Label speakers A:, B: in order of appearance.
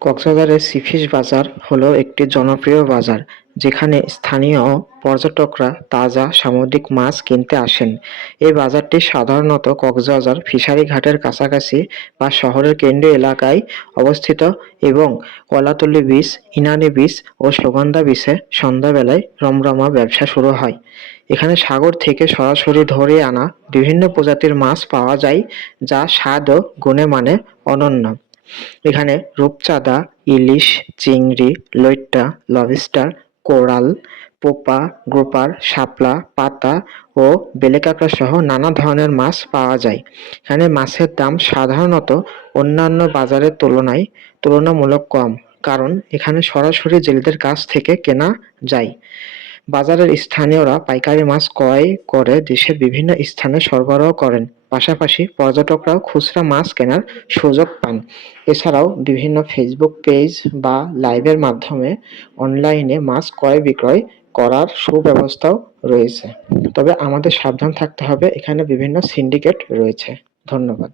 A: কক্সবাজারের সিফিস বাজার হলো একটি জনপ্রিয় বাজার, যেখানে স্থানীয় পর্যটকরা তাজা সামুদ্রিক মাছ কিনতে আসেন। এই বাজারটি সাধারণত কক্সবাজার ফিশারি ঘাটের কাছাকাছি বা শহরের কেন্দ্রীয় এলাকায় অবস্থিত এবং কলাতলি বিচ, ইনানি বিচ ও সুগন্ধা বিচে সন্ধ্যাবেলায় রমরমা ব্যবসা শুরু হয়। এখানে সাগর থেকে সরাসরি ধরে আনা বিভিন্ন প্রজাতির মাছ পাওয়া যায়, যা স্বাদ ও গুণে মানে অনন্য। এখানে রূপচাঁদা, ইলিশ, চিংড়ি, লইট্ট, লবস্টার, কোরাল, পোপা, গ্রোপার, শাপলা, পাতা ও বেলে কাঁকড়া সহ নানা ধরনের মাছ পাওয়া যায়। এখানে মাছের দাম সাধারণত অন্যান্য বাজারের তুলনায় তুলনামূলক কম, কারণ এখানে সরাসরি জেলেদের কাছ থেকে কেনা যায়। বাজারের স্থানীয়রা পাইকারি মাছ ক্রয় করে দেশের বিভিন্ন স্থানে সরবরাহ করেন। পাশাপাশি পর্যটকরাও খুচরা মাছ কেনার সুযোগ পান। এছাড়াও বিভিন্ন ফেসবুক পেজ বা লাইভের মাধ্যমে অনলাইনে মাছ ক্রয় বিক্রয় করার সুব্যবস্থাও রয়েছে। তবে আমাদের সাবধান থাকতে হবে, এখানে বিভিন্ন সিন্ডিকেট রয়েছে। ধন্যবাদ।